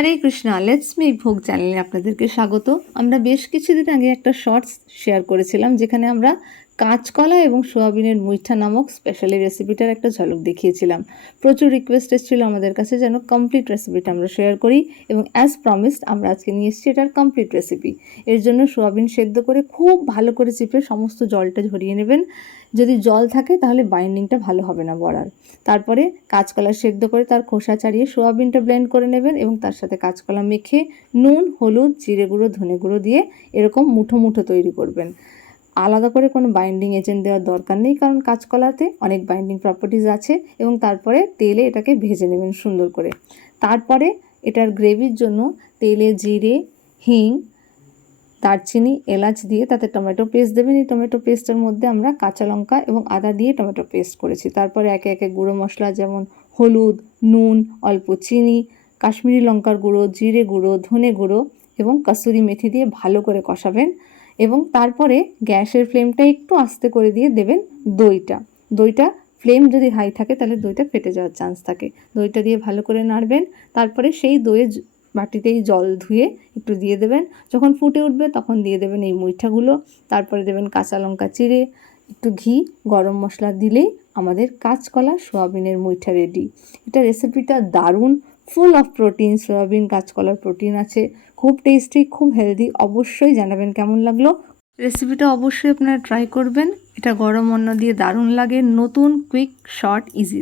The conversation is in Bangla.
হরে কৃষ্ণা লেটস মেক ভোগ চ্যানেলে আপনাদেরকে স্বাগত। আমরা বেশ কিছুদিন আগে একটা শর্টস শেয়ার করেছিলাম, যেখানে আমরা কাঁচকলা এবং সোয়াবিনের মুইঠা নামক স্পেশালি রেসিপিটার একটা ঝলক দেখিয়েছিলাম। প্রচুর রিকোয়েস্ট এসেছিল আমাদের কাছে যেন কমপ্লিট রেসিপিটা আমরা শেয়ার করি এবং অ্যাজ প্রমিসড আমরা আজকে নিয়ে এসেছি এটার কমপ্লিট রেসিপি এর জন্য সোয়াবিন সেদ্ধ করে খুব ভালো করে চিপে সমস্ত জলটা ঝরিয়ে নেবেন। যদি জল থাকে তাহলে বাইন্ডিংটা ভালো হবে না বড়ার। তারপরে কাঁচকলা সেদ্ধ করে তার খোসা ছাড়িয়ে সোয়াবিনটা ব্লেন্ড করে নেবেন এবং তার সাথে কাঁচকলা মেখে নুন, হলুদ, জিরে গুঁড়ো, ধনে গুঁড়ো দিয়ে এরকম মুঠো মুঠো তৈরি করবেন। আলাদা করে কোনো বাইন্ডিং এজেন্ট দেওয়ার দরকার নেই, কারণ কাঁচকলাতে অনেক বাইন্ডিং প্রপার্টিজ আছে এবং তারপরে তেলে এটাকে ভেজে নেবেন সুন্দর করে। তারপরে এটার গ্রেভির জন্য তেলে জিরে, হিং, দারচিনি, এলাচ দিয়ে তাতে টমেটো পেস্ট দেবেন। এই টমেটো পেস্টের মধ্যে আমরা কাঁচা লঙ্কা এবং আদা দিয়ে টমেটো পেস্ট করেছি। তারপরে একে একে গুঁড়ো মশলা যেমন হলুদ, নুন, অল্প চিনি, কাশ্মীরি লঙ্কার গুঁড়ো, জিরে গুঁড়ো, ধনে গুঁড়ো এবং কাসুরি মেথি দিয়ে ভালো করে কষাবেন। এবং তারপরে গ্যাসের ফ্লেমটা একটু আস্তে করে দিয়ে দেবেন দইটা। দইটা ফ্লেম যদি হাই থাকে তাহলে দইটা ফেটে যাওয়ার চান্স থাকে। দইটা দিয়ে ভালো করে নাড়বেন, তারপরে সেই দইয়ে বাটিতেই জল ধুয়ে একটু দিয়ে দেবেন। যখন ফুটে উঠবে তখন দিয়ে দেবেন এই মুইঠাগুলো তারপরে দেবেন কাঁচা লঙ্কা চিড়ে, একটু ঘি, গরম মশলা দিলেই আমাদের কাঁচকলা, সোয়াবিনের মুইঠা রেডি। এটা রেসিপিটা দারুণ। ফুল অফ প্রোটিন, সয়াবিন, কাঁচকলার প্রোটিন আছে। খুব টেস্টি খুব হেলদি অবশ্যই জানাবেন কেমন লাগল। রেসিপিটা অবশ্যই আপনারা ট্রাই করবেন। এটা গরম অন্ন দিয়ে দারুণ লাগে। নতুন কুইক শর্ট ইজি